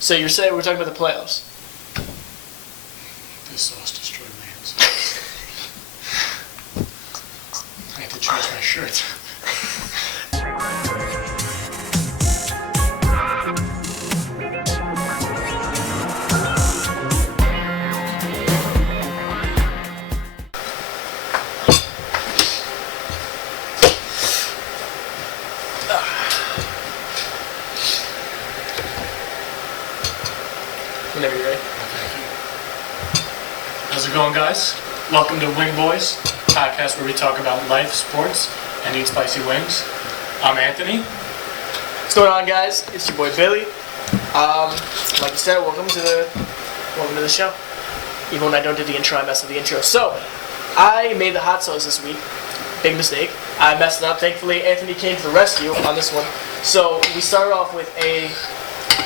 So you're saying we're talking about the playoffs? This sauce destroyed my hands. I have to change my shirt. Whenever you're ready. Thank you. How's it going, guys? Welcome to Wingboys, podcast where we talk about life, sports, and eat spicy wings. I'm Anthony. What's going on, guys? It's your boy Billy. Like you said, welcome to the show. Even when I don't do the intro, I mess up the intro. So, I made the hot sauce this week. Big mistake. I messed it up. Thankfully, Anthony came to the rescue on this one. So, we started off with a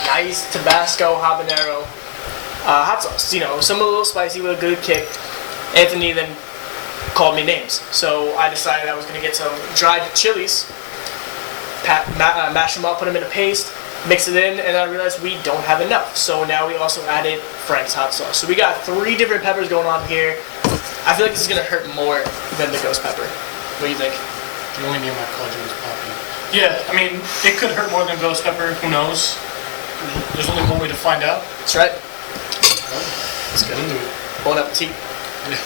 nice Tabasco habanero hot sauce. You know, some a little spicy with a good kick. Anthony then called me names. So, I decided I was going to get some dried chilies, mash them up, put them in a paste, mix it in, and I realized we don't have enough. So now we also added Frank's hot sauce. So we got 3 different peppers going on here. I feel like this is gonna hurt more than the ghost pepper. What do you think? The only name I called you was Poppy. Yeah, I mean, it could hurt more than ghost pepper. Who knows? There's only one way to find out. That's right. Let's get into it. Bon appetit. Yeah.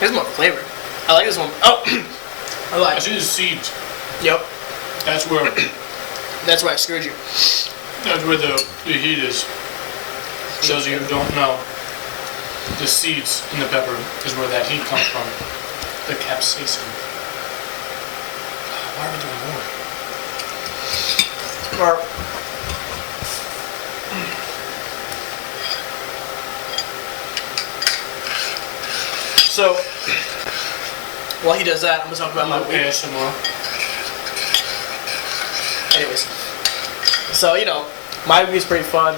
Here's more flavor. I like this one. Oh, I I lied. see the seeds. Yep. That's where That's why I screwed you. the heat is. For those of you who don't know, the seeds in the pepper is where that heat comes from. The capsaicin. Why are we doing more? Or, so, while he does that, I'm gonna talk about my week. ASMR. Anyways, so my week was pretty fun,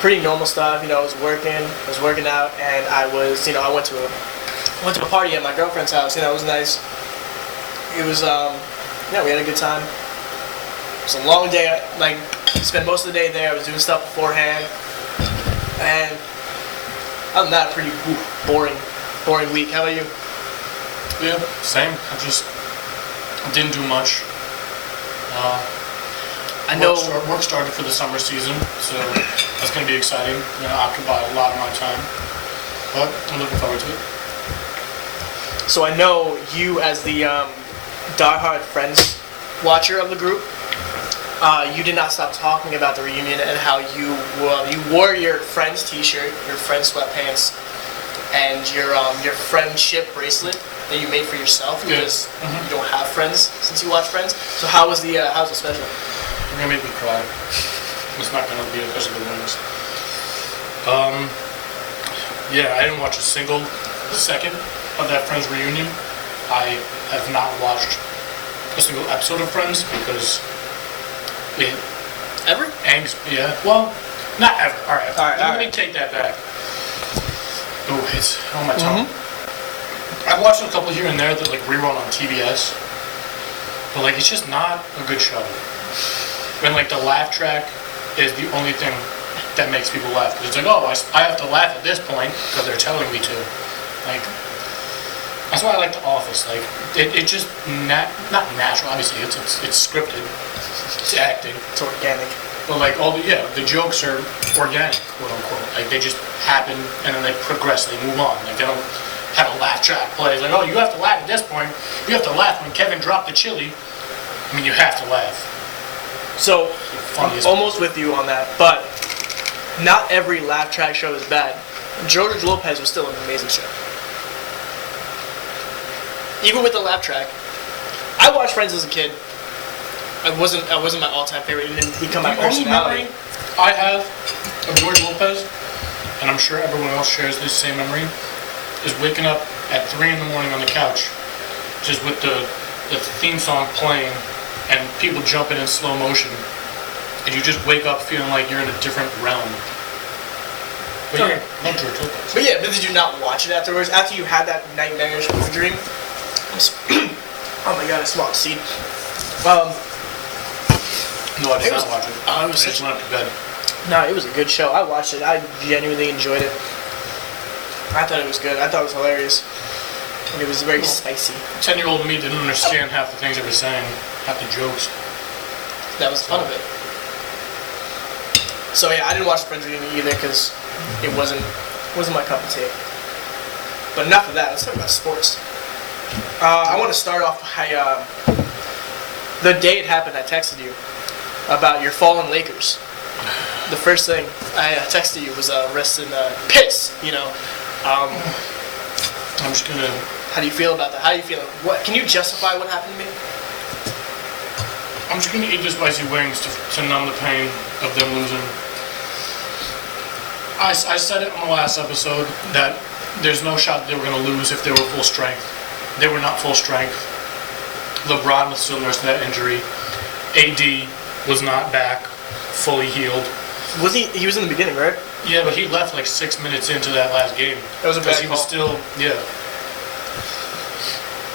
pretty normal stuff. I was working out, and I was, I went to a party at my girlfriend's house. It was nice. It was, we had a good time. It was a long day. Like, spent most of the day there. I was doing stuff beforehand, and other than that, pretty boring week. How about you? Yeah, same. I just didn't do much. I know. Work started for the summer season, so that's going to be exciting. Going to occupy a lot of my time, but I'm looking forward to it. So I know you, as the diehard Friends watcher of the group, you did not stop talking about the reunion and how you wore your Friends T-shirt, your Friends sweatpants, and your friendship bracelet that you made for yourself because you don't have friends since you watch Friends. So how's the special? You're gonna make me cry. It's not gonna be because of the wings. Yeah, I didn't watch a single second of that Friends reunion. I have not watched a single episode of Friends because it Ever? angs. Yeah, well, not ever. All right. Let me right. take that back. Oh, it's on my tongue. I've watched a couple here and there that rerun on TBS, but it's just not a good show. When the laugh track is the only thing that makes people laugh, because it's I have to laugh at this point because they're telling me to. That's why I like The Office. It just not natural. Obviously, it's scripted, it's acting, It's organic. but all the jokes are organic, quote unquote. They just happen and then they progress. They move on. They don't have a laugh track play. It's you have to laugh at this point. You have to laugh when Kevin dropped the chili. I mean, you have to laugh. So Funny I'm as- almost with you on that, but not every laugh track show is bad. George Lopez was still an amazing show. Even with the laugh track, I watched Friends as a kid. It wasn't my all-time favorite. It didn't become my The only personality. memory I have of George Lopez, and I'm sure everyone else shares this same memory, is waking up at 3 in the morning on the couch, just with the theme song playing, and people jumping in slow motion, and you just wake up feeling like you're in a different realm. But yeah, love George Lopez. But did you not watch it afterwards? After you had that nightmarish movie dream, Oh my god, I smelled seed. No, I did not watch it. It was I such just went up to bed. No, it was a good show. I watched it. I genuinely enjoyed it. I thought it was good. I thought it was hilarious. And it was very spicy. 10-year-old me didn't understand half the things they were saying, half the jokes. That was the fun of it. So yeah, I didn't watch Friends reunion either because it wasn't my cup of tea. But enough of that. Let's talk about sports. I want to start off by the day it happened. I texted you about your fallen Lakers. The first thing I texted you was rest in piss. You know. I'm just gonna. How do you feel about that? How do you feel? What can you justify what happened to me? I'm just gonna eat the spicy wings to numb the pain of them losing. I said it on the last episode that there's no shot that they were gonna lose if they were full strength. They were not full strength. LeBron was still nursing that injury. AD was not back, fully healed. Was he? He was in the beginning, right? Yeah, but he left like 6 minutes into that last game. That was a bad he was still, yeah.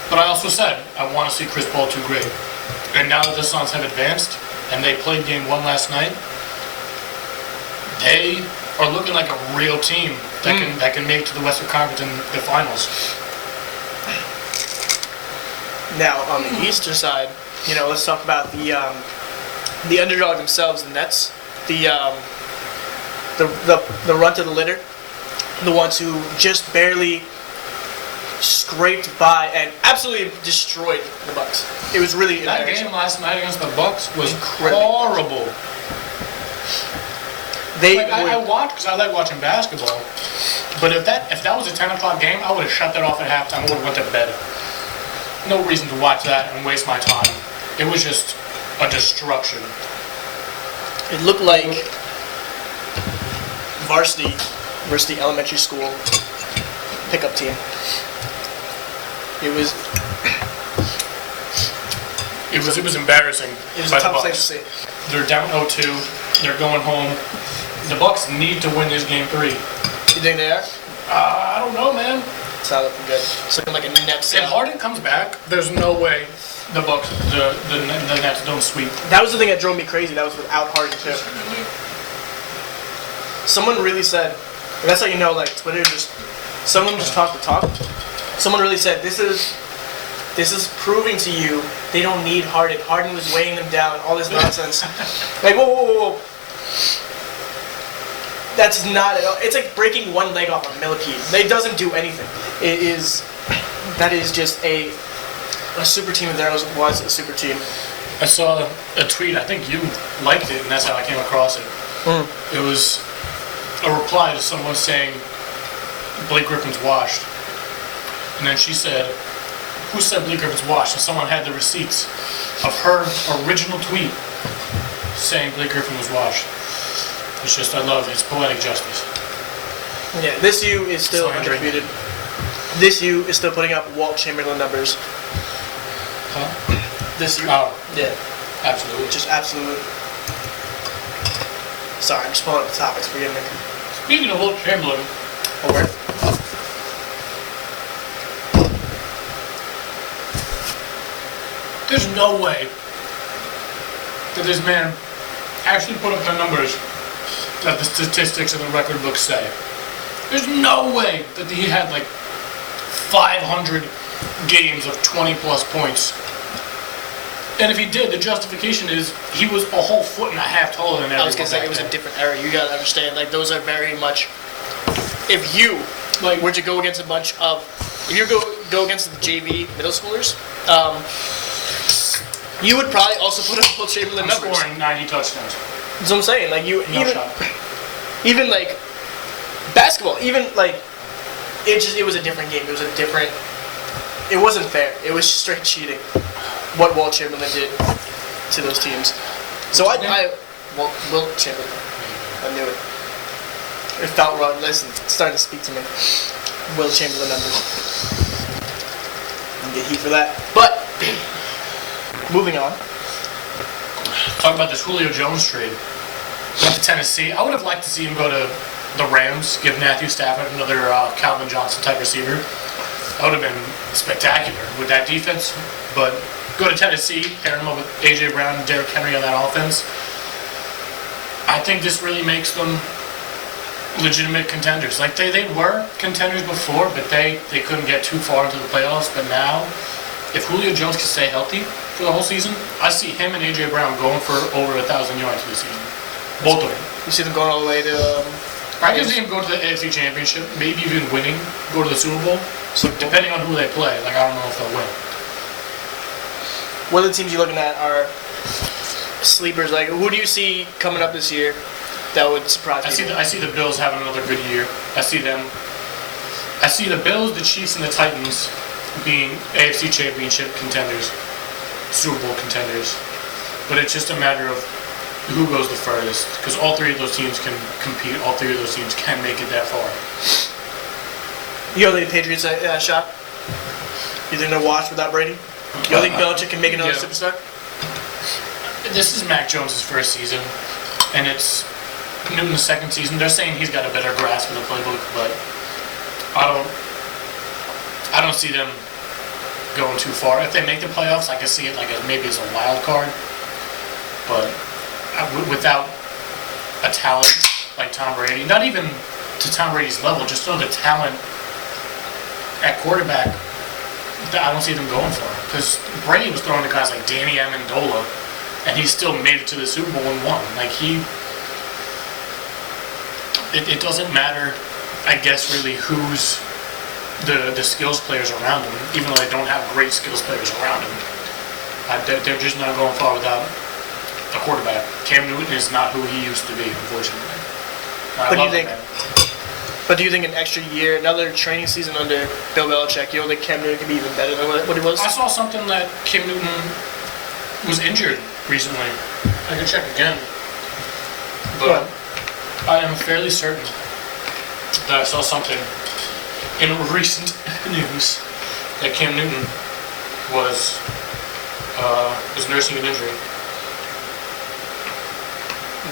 But I also said, I want to see Chris Paul do great. And now that the Suns have advanced, and they played game 1 last night, they are looking like a real team that can make it to the Western Conference in the finals. Now, on the Eastern side, you know, let's talk about the underdog themselves, the Nets. The runt of the litter, the ones who just barely scraped by and absolutely destroyed the Bucks. It was really that embarrassing. game last night against the Bucks was Incredibly horrible. I watched because I like watching basketball, but if that was a 10 o'clock game, I would have shut that off at halftime. I would have went to bed. No reason to watch that and waste my time. It was just a destruction. It looked like varsity elementary school pickup team. It was embarrassing. It was by a the tough thing to Bucks. see. They're down 0-2. They're going home. The Bucks need to win this game 3. You think they are? I don't know, man. It's not looking good. It's looking like a Nets. If Harden comes back, there's no way the Bucks, the Nets don't sweep. That was the thing that drove me crazy. That was without Harden too. Someone really said, and that's how you know, like Twitter someone just talked the talk. Someone really said, this is proving to you they don't need Harden. Harden was weighing them down, all this nonsense. Like, whoa. That's not it. It's like breaking one leg off a millipede. It doesn't do anything. That is just a super team, and there was a super team. I saw a tweet, I think you liked it, and that's how I came across it. It was a reply to someone saying, Blake Griffin's washed. And then she said, who said Blake Griffin's washed? And someone had the receipts of her original tweet saying Blake Griffin was washed. It's just, I love it. It's poetic justice. Yeah, this U is still undefeated. This U is still putting up Walt Chamberlain numbers. Huh? This U. Oh, Yeah. absolutely. Just absolute. Sorry, I'm just pulling up the topics. Forgive me. Speaking of Walt Chamberlain, Oh, word. there's no way that this man actually put up the numbers that the statistics in the record books say. There's no way that he had like 500 games of 20 plus points. And if he did, the justification is he was a whole 1.5 feet taller than everyone. I was gonna say it was a different era. You gotta understand, like those are very much. If you were to go against a bunch of, if you go against the JV middle schoolers, you would probably also put up Will Chamberlain numbers. Scoring 90 touchdowns. That's what I'm saying. Like even like basketball, even like it was a different game. It wasn't fair. It was straight cheating. What Walt Chamberlain did to those teams. So Will Chamberlain. I knew it. It felt wrong. Listen, it's starting to speak to me. Will Chamberlain numbers. You get heat for that. But moving on. Talk about this Julio Jones trade. Went to Tennessee. I would have liked to see him go to the Rams, give Matthew Stafford another Calvin Johnson type receiver. That would have been spectacular with that defense. But go to Tennessee, pair them up with A.J. Brown and Derrick Henry on that offense. I think this really makes them legitimate contenders. Like, they were contenders before, but they couldn't get too far into the playoffs. But now, if Julio Jones can stay healthy for the whole season, I see him and A.J. Brown going for over 1,000 yards this season. Both of them. You see them going all the way to... I can see him go to the AFC Championship, maybe even winning, go to the Super Bowl. So depending on who they play, like, I don't know if they'll win. What are the teams you're looking at are sleepers? Like, who do you see coming up this year that would surprise you? I see the Bills having another good year. I see the Bills, the Chiefs, and the Titans being AFC Championship contenders, Super Bowl contenders. But it's just a matter of who goes the furthest, because all three of those teams can compete. All three of those teams can make it that far. You don't think the Patriots shot? You think they're washed without Brady? You don't think Belichick can make another superstar? This is Mac Jones' first season, and it's Newton's second season. They're saying he's got a better grasp of the playbook, but I don't see them going too far. If they make the playoffs, I can see it like maybe as a wild card, but without a talent like Tom Brady, not even to Tom Brady's level, just the talent at quarterback, I don't see them going for it. Because Brady was throwing to guys like Danny Amendola, and he still made it to the Super Bowl and won. Like, it doesn't matter, I guess, really who's the skills players around him, even though they don't have great skills players around him. They're just not going far without a quarterback. Cam Newton is not who he used to be, unfortunately. But do you think an extra year, another training season under Bill Belichick, you don't think Cam Newton can be even better than what he was? I saw something that Cam Newton was injured recently. I can check again. But I am fairly certain that I saw something in recent news that Cam Newton was nursing an injury.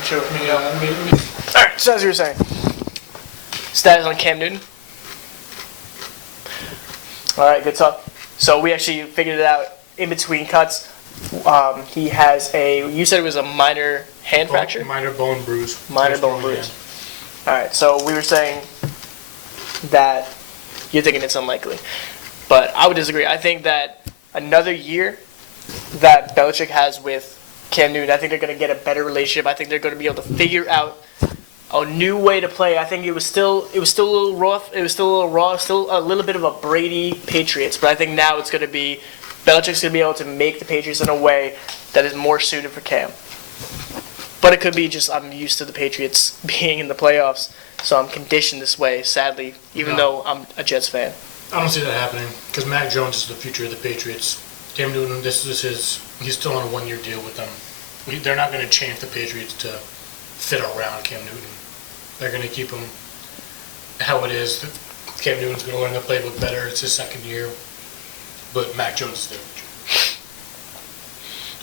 Sure. Alright, so as you were saying, status on Cam Newton. Alright, good talk. So we actually figured it out in between cuts. He has you said it was a minor hand fracture? Minor bone bruise. Minor bone bruise. Alright, so we were saying that you're thinking it's unlikely. But I would disagree. I think that another year that Belichick has with Cam Newton, I think they're going to get a better relationship. I think they're going to be able to figure out a new way to play. I think it was still a little rough. It was still a little raw. Still a little bit of a Brady Patriots. But I think now it's going to be Belichick's going to be able to make the Patriots in a way that is more suited for Cam. But it could be just I'm used to the Patriots being in the playoffs, so I'm conditioned this way. Sadly, even though I'm a Jets fan. I don't see that happening because Mac Jones is the future of the Patriots. Cam Newton, he's still on a one-year deal with them. They're not going to change the Patriots to fit around Cam Newton. They're going to keep him how it is. Cam Newton's going to learn the playbook better. It's his second year. But Mac Jones is their future.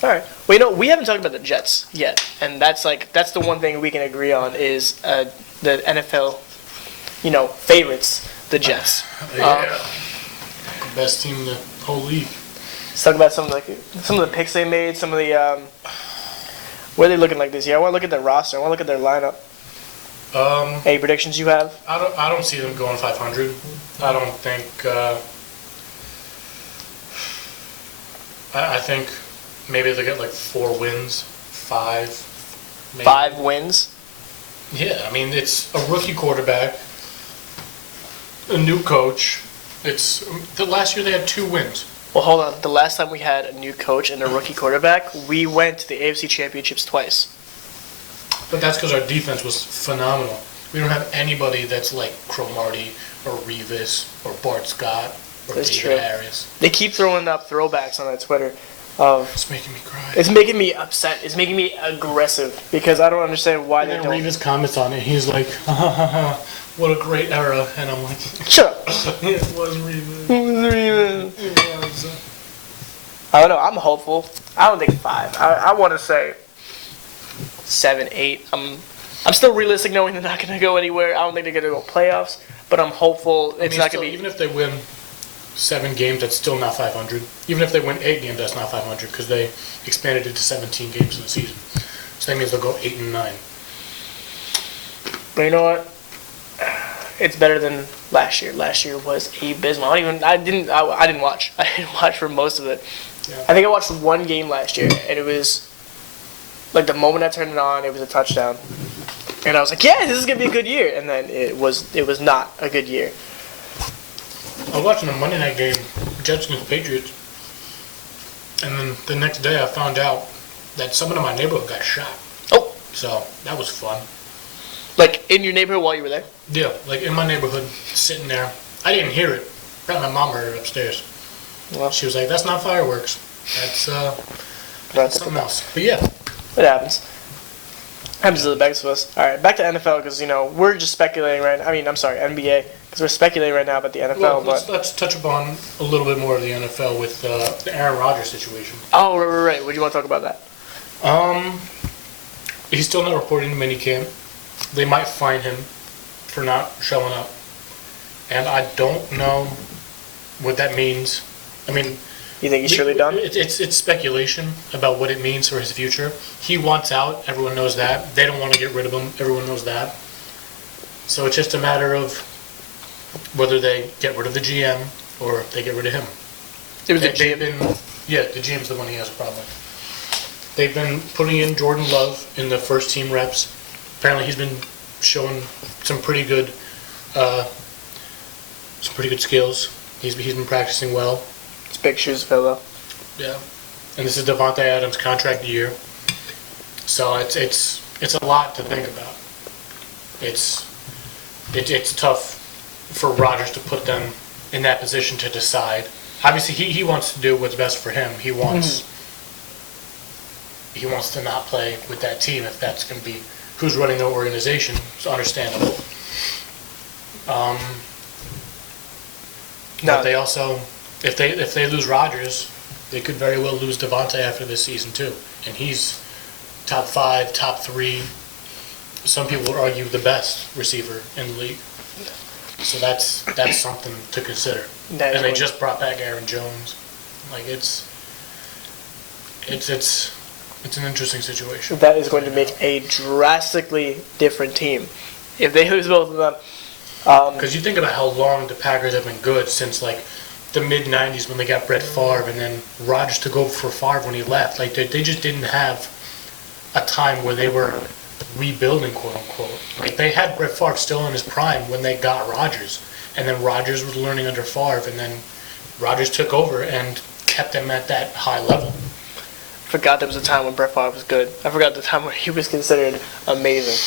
All right. Well, we haven't talked about the Jets yet, and that's the one thing we can agree on is the NFL, favorites, the Jets. Yeah. Best team in the whole league. Let's talk about some of the picks they made, some of the what are they looking like this year? I want to look at their roster. I want to look at their lineup. Any predictions you have? I don't see them going 500. I don't think. I think maybe they get like 4 wins, 5. Maybe. 5 wins. Yeah, I mean it's a rookie quarterback, a new coach. It's the last year they had 2 wins. Well, hold on. The last time we had a new coach and a rookie quarterback, we went to the AFC Championships twice. But that's because our defense was phenomenal. We don't have anybody that's like Cromartie or Revis or Bart Scott or David Harris. They keep throwing up throwbacks on their Twitter. It's making me cry. It's making me upset. It's making me aggressive because I don't understand why they don't. Revis comments on it. He's like, ha ha ha ha. What a great era. And I'm like, shut up. It was Revis. I don't know. I'm hopeful. I don't think 5. I want to say 7, 8. I'm still realistic knowing they're not going to go anywhere. I don't think they're going to go playoffs, but I'm hopeful it's not going to be. Even if they win 7 games, that's still not 500. Even if they win 8 games, that's not 500 because they expanded it to 17 games in the season. So that means they'll go 8-9. But you know what? It's better than last year. Last year was abysmal. I didn't watch. I didn't watch for most of it. Yeah. I think I watched one game last year, and it was like the moment I turned it on, it was a touchdown, and I was like, "Yeah, this is gonna be a good year." And then it was not a good year. I was watching a Monday night game, Jets against Patriots, and then the next day I found out that someone in my neighborhood got shot. Oh, So that was fun. like in your neighborhood while you were there? Yeah, like in my neighborhood, sitting there. I didn't hear it. But my mom heard it upstairs. Well, She was like, "That's not fireworks. That's something else." But yeah, it happens. Happens to the best of us. All right, back to NFL because we're just speculating right now. I mean, I'm sorry, NBA because we're speculating right now about the NFL. well, but let's touch upon a little bit more of the NFL with the Aaron Rodgers situation. oh, right. What do you want to talk about that? He's still not reporting to minicamp. They might fine him for not showing up, and I don't know what that means. I mean, You think he's surely done? It's speculation about what it means for his future. He wants out. Everyone knows that. They don't want to get rid of him. Everyone knows that. So it's just a matter of whether they get rid of the GM or they get rid of him. It was the They've GM. the GM's the one he has a problem with. They've been putting in Jordan Love in the first team reps. Apparently, he's been showing some pretty good skills. He's been practicing well. It's big shoes to fill, though. Yeah, and this is Devontae Adams' contract year, so it's a lot to think about. It's tough for Rodgers to put them in that position to decide. Obviously, he wants to do what's best for him. He wants to not play with that team if that's going to be who's running their organization. It's understandable. But they also, if they lose Rodgers, they could very well lose Devontae after this season too. And he's top 5, top 3. Some people would argue the best receiver in the league. So that's something to consider. And they just brought back Aaron Jones. Like it's an interesting situation. That is going to make a drastically different team if they lose both of them. Because you think about how long the Packers have been good since like the mid-'90s when they got Brett Favre, and then Rodgers took over for Favre when he left. Like they just didn't have a time where they were rebuilding, quote unquote. Like they had Brett Favre still in his prime when they got Rodgers, and then Rodgers was learning under Favre, and then Rodgers took over and kept them at that high level. I forgot there was a time when Brett Favre was good. I forgot the time when he was considered amazing.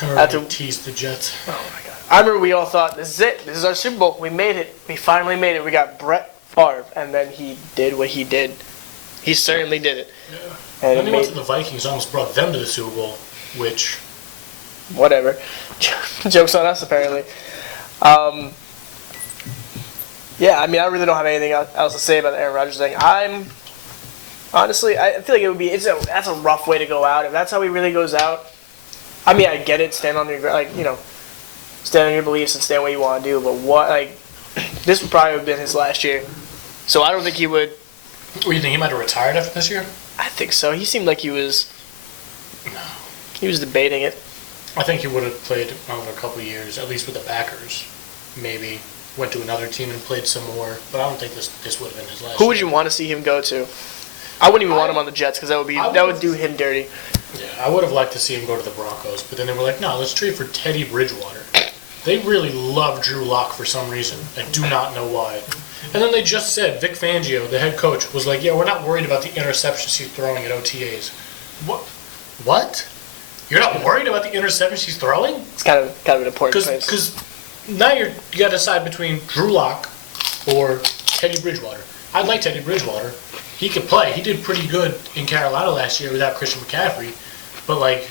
I remember he teased the Jets. Oh my god! I remember we all thought, "This is it. This is our Super Bowl. We made it. We finally made it. We got Brett Favre," and then he did what he did. He certainly did it. Yeah. And Then he went to the Vikings, almost brought them to the Super Bowl, which whatever. Joke's on us, apparently. Yeah, I mean, I really don't have anything else to say about the Aaron Rodgers thing. Honestly, I feel like it would be. That's a rough way to go out. If that's how he really goes out, I mean, I get it. Stand on your stand on your beliefs and stand what you want to do. But this would probably have been his last year. So I don't think he would. What do you think? He might have retired after this year? I think so. He seemed like he was. No. He was debating it. I think he would have played another couple of years, at least with the Packers. Maybe went to another team and played some more. But I don't think this would have been his last year. Who would you want to see him go to? I wouldn't even want him on the Jets because that would do him dirty. Yeah, I would have liked to see him go to the Broncos, but then they were like, no, let's trade for Teddy Bridgewater. They really love Drew Lock for some reason. I do not know why. And then they just said, Vic Fangio, the head coach, was like, yeah, we're not worried about the interceptions he's throwing at OTAs. What? You're not worried about the interceptions he's throwing? It's kind of an important place. Because now you got to decide between Drew Lock or Teddy Bridgewater. I like Teddy Bridgewater. He could play. He did pretty good in Carolina last year without Christian McCaffrey. But,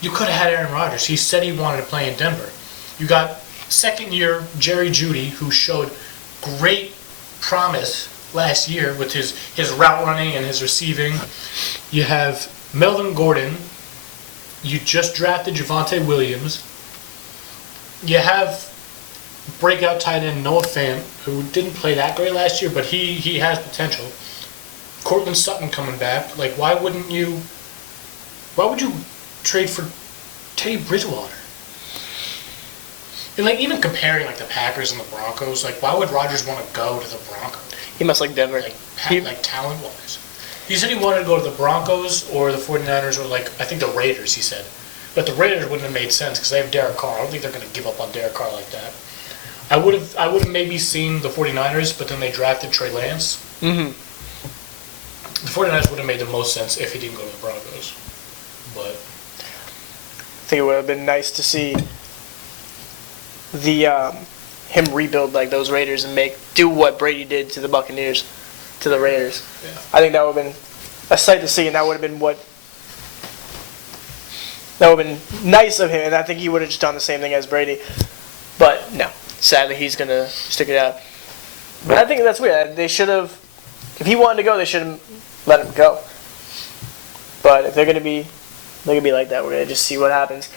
you could have had Aaron Rodgers. He said he wanted to play in Denver. You got second-year Jerry Jeudy, who showed great promise last year with his route running and his receiving. You have Melvin Gordon. You just drafted Javonte Williams. You have breakout tight end Noah Fant, who didn't play that great last year, but he has potential. Cortland Sutton coming back. Like, why would you trade for Teddy Bridgewater? And, like, even comparing, like, the Packers and the Broncos, like, why would Rodgers want to go to the Broncos? He must like Denver. Like talent-wise. He said he wanted to go to the Broncos or the 49ers or, like, I think the Raiders, he said. But the Raiders wouldn't have made sense because they have Derek Carr. I don't think they're going to give up on Derek Carr like that. I would have maybe seen the 49ers, but then they drafted Trey Lance. Mm-hmm. The 49ers would have made the most sense if he didn't go to the Broncos. But I think it would have been nice to see him rebuild like those Raiders and do what Brady did to the Buccaneers, to the Raiders. yeah. I think that would have been a sight to see, and that would have been nice of him, and I think he would have just done the same thing as Brady. But no, sadly he's gonna stick it out. But I think that's weird. They should have, if he wanted to go, they should have let him go. But if they're gonna be like that, we're gonna just see what happens.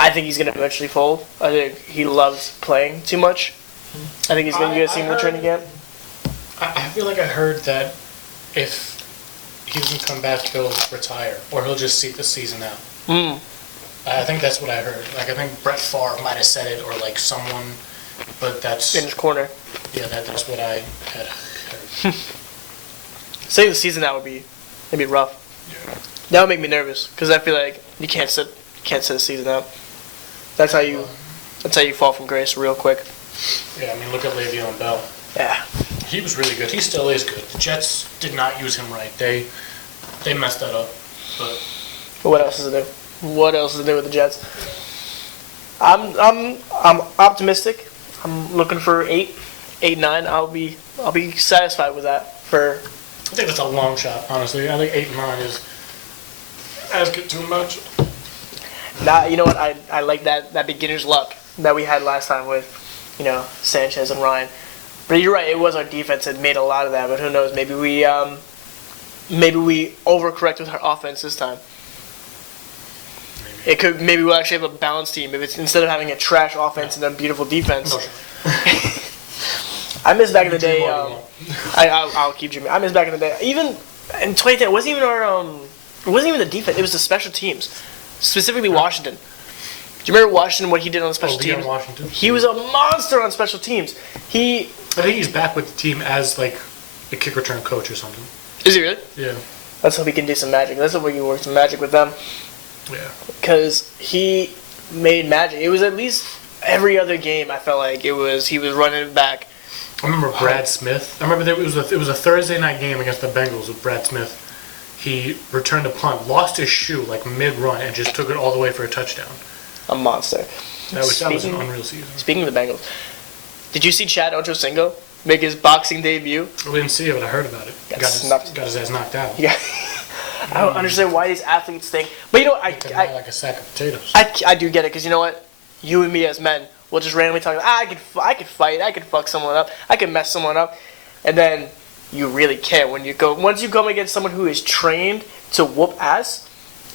I think he's gonna eventually fold. I think he loves playing too much. I think he's gonna get seen in the training camp. I feel like I heard that if he doesn't come back, he'll retire, or he'll just see the season out. Mm. I think that's what I heard. Like, I think Brett Favre might have said it, or like someone, but that's In his corner. yeah, that's what I had heard. Saying the season out it'd be rough. Yeah. That would make me nervous because I feel like you can't sit a season out. That's how you fall from grace real quick. Yeah, I mean, look at Le'Veon Bell. Yeah. He was really good. He still is good. The Jets did not use him right. They messed that up. But What else is new? What else is new with the Jets? I'm optimistic. I'm looking for 8-9. I'll be satisfied with that. I think that's a long shot, honestly. I think 8 and 9 is asking too much. Now, you know what? I like that beginner's luck that we had last time with, Sanchez and Ryan. But you're right. It was our defense that made a lot of that. But who knows? Maybe we overcorrect with our offense this time. Maybe we'll actually have a balanced team. If it's instead of having a trash offense and a beautiful defense. No. I miss back in the day. I'll keep dreaming. I miss back in the day. Even in 2010, it wasn't even the defense. It was the special teams, specifically Washington. Do you remember Washington? What he did on the special teams? Washington. He was a monster on special teams. I think he's back with the team as like a kick return coach or something. Is he really? Yeah. Let's hope he can do some magic. Let's hope we can work some magic with them. Yeah. Because he made magic. It was at least every other game. I felt like he was running it back. I remember Brad Smith. I remember it was a Thursday night game against the Bengals with Brad Smith. He returned a punt, lost his shoe like mid-run, and just took it all the way for a touchdown. A monster. That was an unreal season. Speaking of the Bengals, did you see Chad Ochocinco make his boxing debut? I didn't see it, but I heard about it. Got his ass knocked out. Yeah. I don't understand why these athletes think. But you know what? Like a sack of potatoes. I do get it, because you know what? You and me as men will just randomly talk about, I could fight, I could fuck someone up, I could mess someone up. And then you really can't. Once you go against someone who is trained to whoop ass,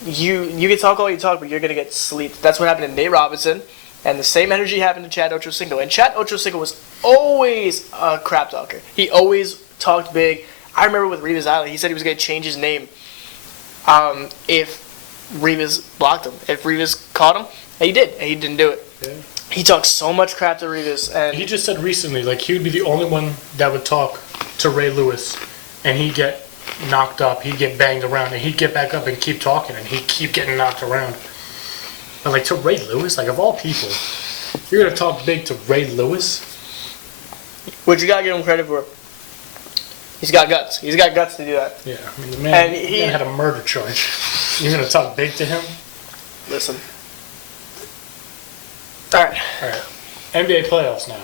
you can talk all you talk, but you're going to get sleeped. That's what happened to Nate Robinson. And the same energy happened to Chad Ochocinco. And Chad Ochocinco was always a crap talker. He always talked big. I remember with Revis Island, he said he was going to change his name if Revis blocked him. If Revis caught him, and he did. And he didn't do it. Yeah. He talked so much crap to Revis. And he just said recently, like, he would be the only one that would talk to Ray Lewis, and he'd get knocked up, he'd get banged around, and he'd get back up and keep talking, and he'd keep getting knocked around. But, like, to Ray Lewis, like, of all people, you're going to talk big to Ray Lewis? Which you got to give him credit for. He's got guts. He's got guts to do that. Yeah, I mean, the man had a murder charge. You're going to talk big to him? Listen. All right. NBA playoffs now.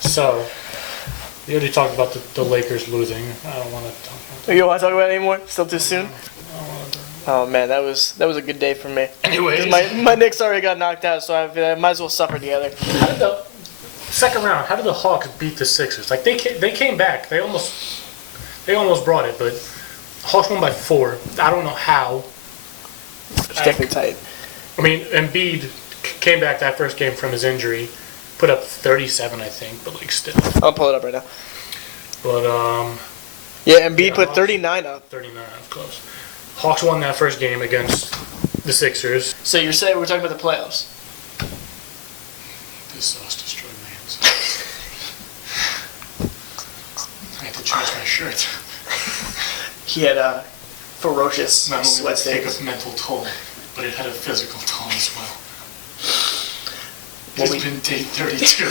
So, you already talked about the Lakers losing. I don't want to talk about that. You don't want to talk about it anymore? Still too soon? Oh man, that was a good day for me. Anyways, my Knicks already got knocked out, so I might as well suffer together. How did the second round? How did the Hawks beat the Sixers? Like they came back. They almost brought it, but Hawks won by 4. I don't know how. It's definitely tight. I mean, Embiid came back that first game from his injury, put up 37, I think, but like still. I'll pull it up right now. But Yeah, Embiid Yeah, put Hawks. 39 up. 39, that's close. Hawks won that first game against the Sixers. So you're saying we're talking about the playoffs? This sauce destroyed my hands. I had to change my shirt. He had a ferocious Not only sweat did it take stains. a mental toll, but it had a physical toll as well. Well, It's been day 32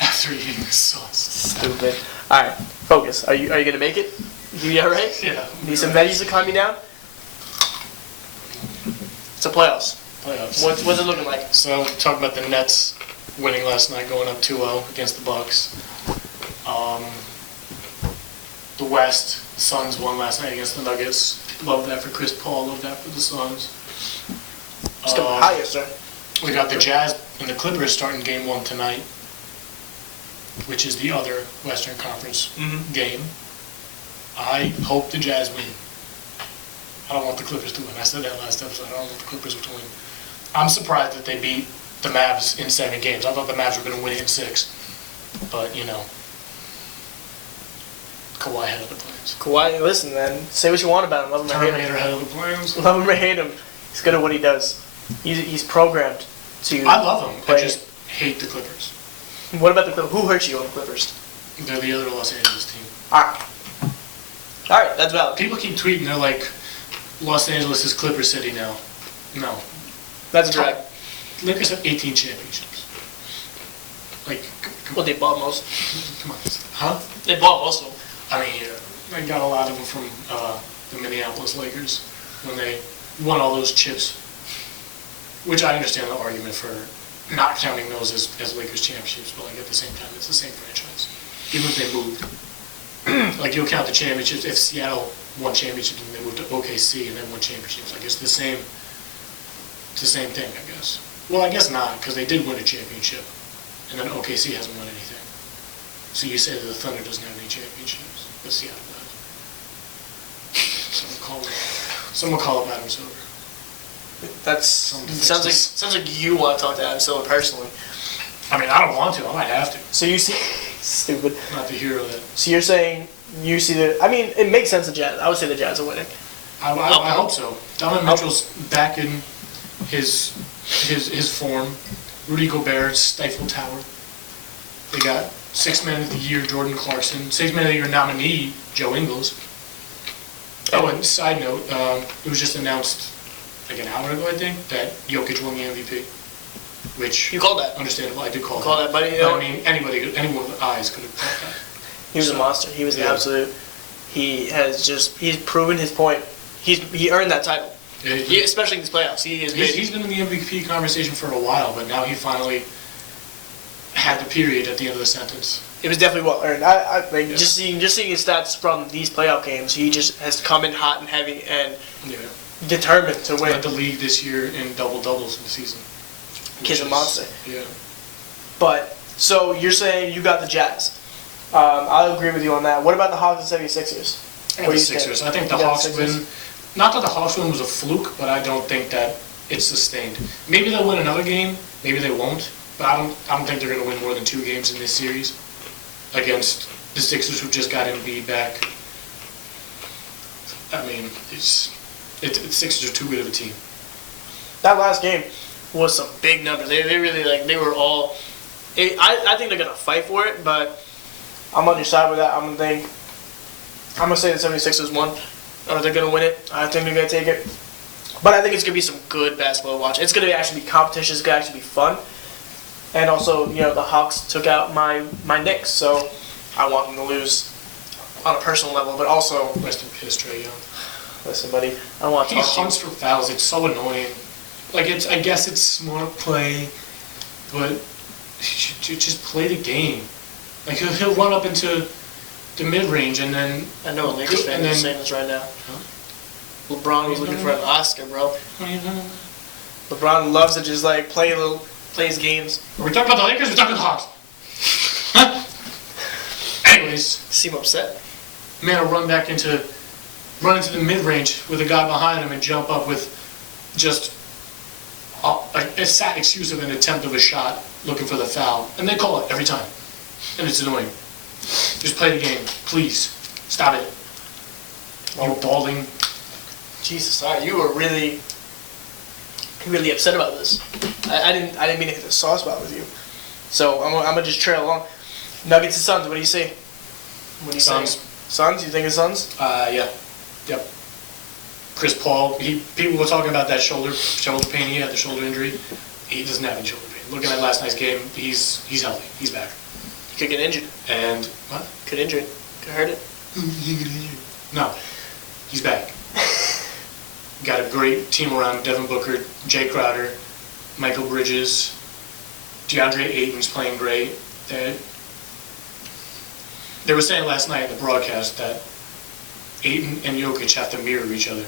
after eating this sauce. Stupid. All right, focus. Are you gonna make it? You be all right? Yeah. Need some veggies to calm you down? It's the playoffs. Playoffs. What's it looking like? So, talking about the Nets winning last night, going up 2-0 against the Bucks. The West, Suns won last night against the Nuggets. Love that for Chris Paul. Love that for the Suns. It's coming higher, sir. We got the Jazz and the Clippers starting game 1 tonight, which is the other Western Conference game. I hope the Jazz win. I don't want the Clippers to win. I said that last episode. I don't want the Clippers to win. I'm surprised that they beat the Mavs in 7 games. I thought the Mavs were going to win it in 6. But, you know, Kawhi had other plans. Kawhi, listen, man. Say what you want about him. Love him or hate him. Terminator had other plans. Love him or hate him. He's good at what he does. He's programmed to. I love them. I play. just hate the Clippers. What about the Clippers? Who hurt you on the Clippers? They're the other Los Angeles team. All right, that's valid. People keep tweeting, they're like, Los Angeles is Clipper City now. No. That's a drag. Lakers have 18 championships. Like, Well, they bought most. come on. Huh? They bought most of them. I mean, they got a lot of them from the Minneapolis Lakers when they won all those chips. Which I understand the argument for not counting those as Lakers championships, but like at the same time, it's the same franchise. Even if they moved. Like, you'll count the championships if Seattle won championships and they moved to OKC and then won championships. Like, it's the same thing, I guess. Well, I guess not, because they did win a championship, and then OKC hasn't won anything. So you say that the Thunder doesn't have any championships, but Seattle does. Someone call up Adam Silver. That's sounds like you want to talk to Adam Silver personally. I mean, I don't want to. I might have to. So you see, stupid. Not the hero that. So you're saying you see the? I mean, it makes sense. The Jazz. I would say the Jazz are winning. I hope so. Donovan Mitchell's back in his form. Rudy Gobert, Stifle Tower. They got 6th Man of the Year, Jordan Clarkson. 6th Man of the Year nominee, Joe Ingles. Oh, and side note, it was just announced like an hour ago, I think, that Jokic won the MVP. Which You called that. Understandable. I did call Call that, buddy. You But, know, I mean, anyone with eyes could have called that. he was a monster. He was an Yeah. absolute. He's proven his point. He earned that title. Especially in these playoffs. He's been in the MVP conversation for a while, but now he finally had the period at the end of the sentence. It was definitely well earned. I think Yeah. just seeing his stats from these playoff games, he just has come in hot and heavy and Yeah. determined to win. Led the league this year in double-doubles in the season. Kid's a monster. Yeah. But so you're saying you got the Jazz. I'll agree with you on that. What about the Hawks and 76ers? I got the Sixers. I think the Hawks win. Not that the Hawks win was a fluke, but I don't think that it's sustained. Maybe they'll win another game. Maybe they won't. But I don't think they're going to win more than 2 games in this series against the Sixers, who just got Embiid back. I mean, the Sixers are too good of a team. That last game was some big numbers. They really they were all. I think they're gonna fight for it, but I'm on your side with that. I'm gonna say the 76ers won. They're gonna win it. I think they're gonna take it. But I think it's gonna be some good basketball to watch. It's gonna actually be competition. It's gonna actually be fun. And also, the Hawks took out my Knicks, so I want them to lose on a personal level. But also, Rest in peace, Trae Young. listen, buddy, I don't want to He talk to you. hunts for fouls. It's so annoying. Like, I guess it's smart play, but you should just play the game. Like, he'll run up into the mid-range and then... I know a Lakers fan is saying this right now. LeBron was looking for an Oscar, bro. LeBron loves to just play his games. Are we talking about the Lakers or are we talking about the Hawks? Anyways, Seem upset. man will run into the mid-range with a guy behind him and jump up with just a sad excuse of an attempt of a shot looking for the foul, and they call it every time, and it's annoying. Just play the game, please. Stop it. You balding. Jesus, sorry, you were really upset about this. I didn't mean to hit the sauce spot with you. So I'm gonna just trail along. Nuggets and Suns. What do you say? What do you Suns. say? Suns. You think it's Suns? Yeah. Yep. Chris Paul. People were talking about that shoulder pain he had, the shoulder injury. He doesn't have any shoulder pain. Looking at last night's game, he's healthy. He's back. He could get injured. And what? Could injure it. Could hurt it. He could injure. No, he's back. Got a great team around Devin Booker, Jay Crowder, Michael Bridges, DeAndre Ayton's playing great. They were saying last night in the broadcast that Ayton and Jokic have to mirror each other.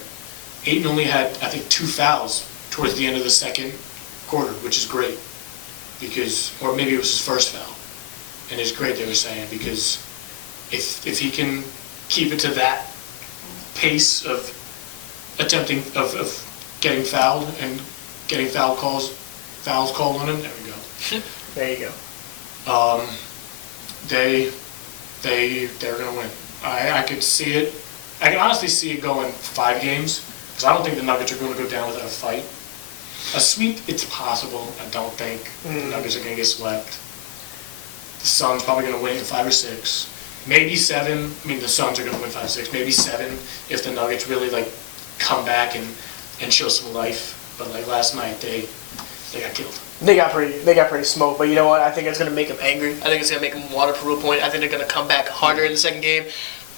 Ayton only had, I think, 2 fouls towards the end of the second quarter, which is great. Or maybe it was his first foul. And it's great, they were saying, because if he can keep it to that pace of attempting, of getting fouled and getting fouls called on him, there we go. There you go. They're going to win. I could see it. I can honestly see it going 5 games, because I don't think the Nuggets are going to go down without a fight. A sweep, it's possible. I don't think the Nuggets are going to get swept. The Suns probably going to win in 5 or 6. Maybe 7. I mean, the Suns are going to win 5 or 6. Maybe 7 if the Nuggets really, come back and show some life. But, last night, they got killed. They got pretty smoked, but you know what? I think it's going to make them angry. I think it's going to make them want to prove a point. I think they're going to come back harder in the second game.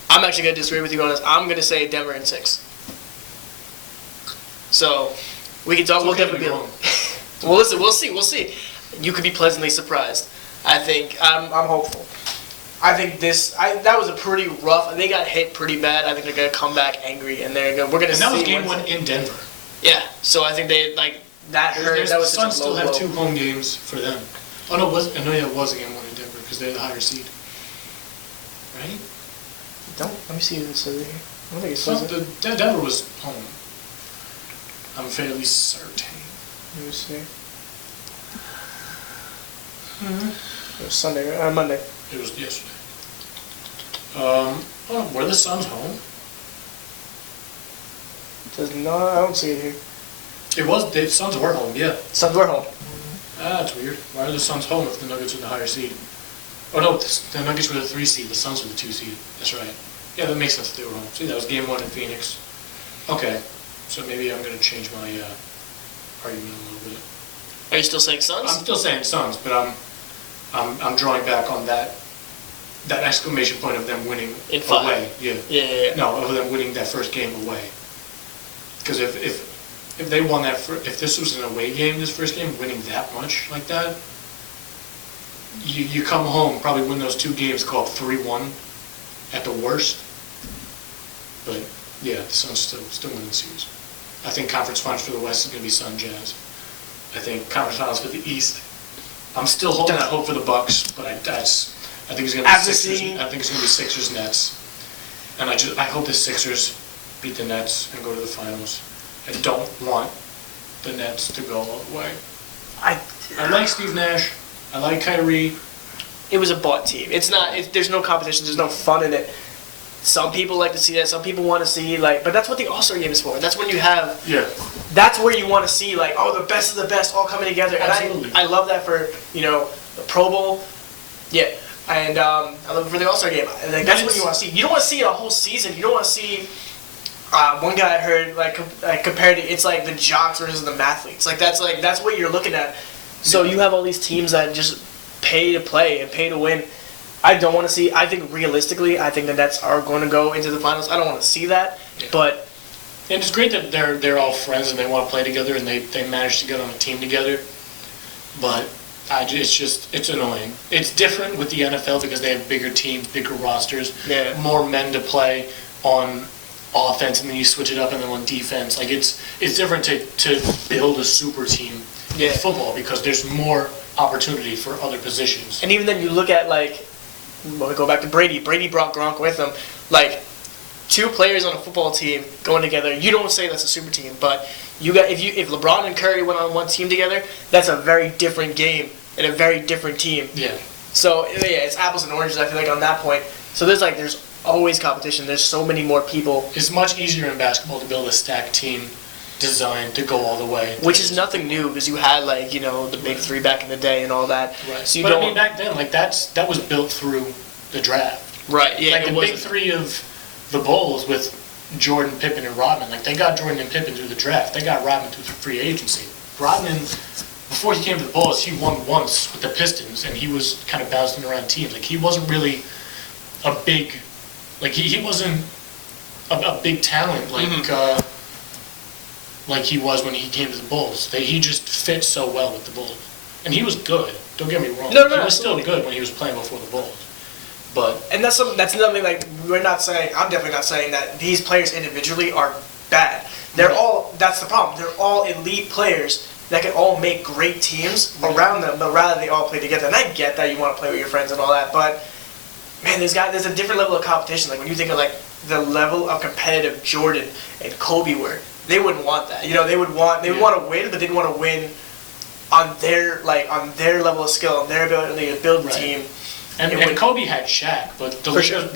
I'm actually going to disagree with you on this. I'm going to say Denver in 6. So, we can talk. We'll definitely be wrong. Well, listen, we'll see. You could be pleasantly surprised. I think I'm hopeful. I think that was a pretty rough. They got hit pretty bad. I think they're going to come back angry, and we're going to see. And that was game 1 in Denver. Yeah. So I think they that hurt. That was the Suns still have 2 home games for them. Oh no, it was a game 1 in Denver because they're the higher seed, right? Let me see if it says it here. I don't think it says it. Denver was home. I'm fairly certain. Let me see. It was Sunday, Monday. It was yesterday. Were the Suns home? It says no. I don't see it here. It was. The Suns were home. Yeah. Suns were home. That's weird. Why are the Suns home if the Nuggets are the higher seed? Oh no, the Nuggets were the 3 seed. The Suns were the 2 seed. That's right. Yeah, that makes sense. They were home. See, that was game 1 in Phoenix. Okay, so maybe I'm gonna change my argument a little bit. Are you still saying Suns? I'm still saying Suns, but I'm drawing back on that exclamation point of them winning in 5. Away. Yeah. Yeah. No, of them winning that first game away. Because if they won that, if this was an away game, this first game, winning that much like that, you come home, probably win those 2 games, go up 3-1 at the worst. But yeah, the Suns still winning the series. I think conference finals for the West is going to be Sun Jazz. I think conference finals for the East. I'm still holding out hope for the Bucks, but I think it's going to be Sixers. I think it's going to be Sixers Nets, and I hope the Sixers beat the Nets and go to the finals. I don't want the Nets to go all the way. I like Steve Nash. I like Kyrie. It was a bought team. It's not. There's no competition. There's no fun in it. Some people like to see that. Some people want to see but that's what the All-Star game is for. That's when you have. Yeah. That's where you want to see the best of the best all coming together. Absolutely. And I love that for the Pro Bowl. Yeah. And I love it for the All-Star game. That's what you want to see. You don't want to see a whole season. You don't want to see. One guy I heard compared to it's like the jocks versus the mathletes. That's what you're looking at. So you have all these teams that just pay to play and pay to win. I don't want to see. I think realistically, I think the Nets are going to go into the finals. I don't want to see that, but. And it's great that they're all friends and they want to play together and they managed to get on a team together. But it's annoying. It's different with the NFL because they have bigger teams, bigger rosters, more men to play on offense, and then you switch it up and then on defense. It's different to build a super team in football because there's more opportunity for other positions. And even then you look at we go back to Brady. Brady brought Gronk with him. 2 players on a football team going together. You don't say that's a super team, but if LeBron and Curry went on one team together, that's a very different game in a very different team. Yeah. So yeah, it's apples and oranges. I feel like on that point. So there's always competition. There's so many more people. It's much easier in basketball to build a stacked team designed to go all the way. Which is nothing new because you had the big three back in the day and all that. Right. So But I mean, back then, that was built through the draft. Right. Yeah. Like the big three of the Bulls with Jordan, Pippen, and Rodman. Like they got Jordan and Pippen through the draft. They got Rodman through free agency. Rodman, before he came to the Bulls, he won once with the Pistons, and he was kind of bouncing around teams. Like he wasn't really a big, he wasn't a big talent like he was when he came to the Bulls. He just fit so well with the Bulls, and he was good. Don't get me wrong. No, he was absolutely. still good when he was playing before the Bulls. But that's nothing we're not saying. I'm definitely not saying that these players individually are bad. They're all. That's the problem. They're all elite players that can all make great teams around them, but rather they all play together. And I get that you want to play with your friends and all that, but man, there's a different level of competition. Like when you think of the level of competitive Jordan and Kobe were, they wouldn't want that. They would want to win, but they'd want to win on their level of skill, on their ability to build the team. And Kobe had Shaq, but the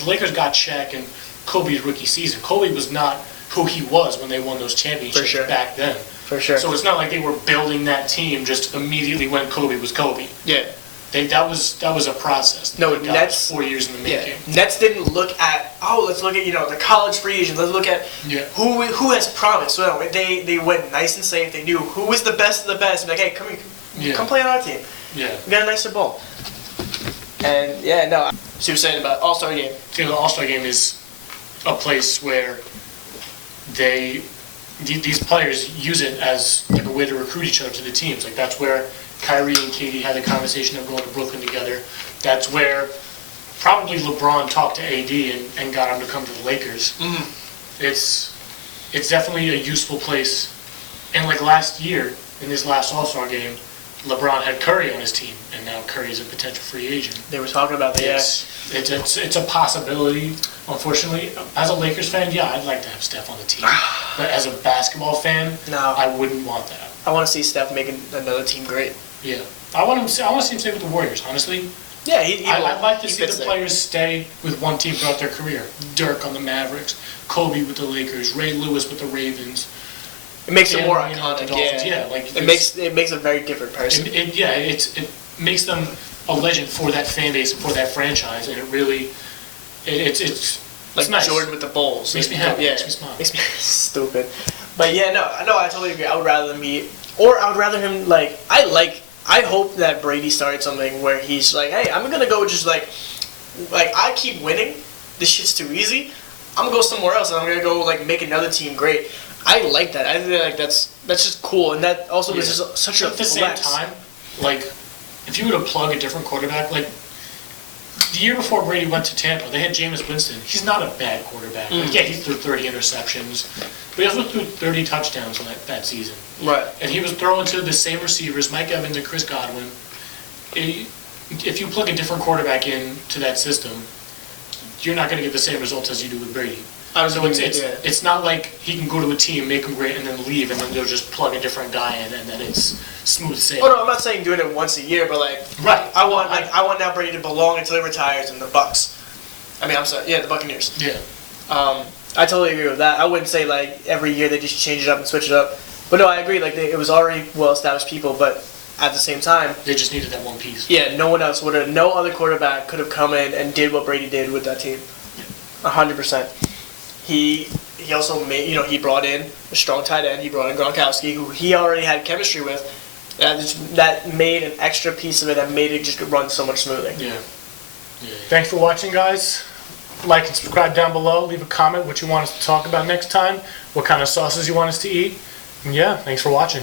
Lakers got Shaq in Kobe's rookie season. Kobe was not who he was when they won those championships back then. For sure. So it's not like they were building that team just immediately when Kobe was Kobe. Yeah. That was a process. No, Nets 4 years in the making. Yeah. Nets didn't look at let's look at the college free agents. Let's look at who has promise. So no, they went nice and safe. They knew who was the best of the best. Like, hey, come play on our team. Yeah. We got a nicer ball. And so you were saying about All-Star Game. The All-Star Game is a place where these players use it as a way to recruit each other to the teams. Like that's where Kyrie and Katie had a conversation of going to Brooklyn together. That's where probably LeBron talked to AD and got him to come to the Lakers. Mm-hmm. It's definitely a useful place. And last year in this last All-Star Game, LeBron had Curry on his team, and now Curry is a potential free agent. They were talking about that. It's a possibility. Unfortunately, as a Lakers fan, I'd like to have Steph on the team. But as a basketball fan, no, I wouldn't want that. I want to see Steph making another team great. Yeah, I want to see him stay with the Warriors. Honestly, yeah, I'd like to see the players stay with one team throughout their career. Dirk on the Mavericks, Kobe with the Lakers, Ray Lewis with the Ravens. It makes them more iconic. It makes a very different person. It makes them a legend for that fan base and for that franchise, and it's nice. Jordan with the Bulls. Makes me happy. Yeah, makes me smile. Makes me stupid. But I totally agree. I would rather him I hope that Brady started something where he's like, hey, I'm gonna go just I keep winning. This shit's too easy. I'm gonna go somewhere else and I'm gonna go make another team great. I like that. I feel that's just cool, and that also is just such a at the same time, if you were to plug a different quarterback, the year before Brady went to Tampa, they had Jameis Winston. He's not a bad quarterback. He threw 30 interceptions, but he also threw 30 touchdowns in that season. Right. And he was throwing to the same receivers, Mike Evans and Chris Godwin. If you plug a different quarterback into that system, you're not going to get the same results as you do with Brady. So it's not like he can go to a team, make them great, and then leave, and then they'll just plug a different guy in, and then it's smooth sailing. Oh no, I'm not saying doing it once a year, but right. I want now Brady to belong until he retires in the Bucks. The Buccaneers. Yeah. I totally agree with that. I wouldn't say every year they just change it up and switch it up, but no, I agree. It was already well-established people, but at the same time, they just needed that one piece. Yeah, no other quarterback could have come in and did what Brady did with that team. 100%. He also made, he brought in a strong tight end. He brought in Gronkowski, who he already had chemistry with. That made an extra piece of it that made it just run so much smoother. Yeah. Thanks for watching, guys. Like and subscribe down below. Leave a comment what you want us to talk about next time, what kind of sauces you want us to eat. And thanks for watching.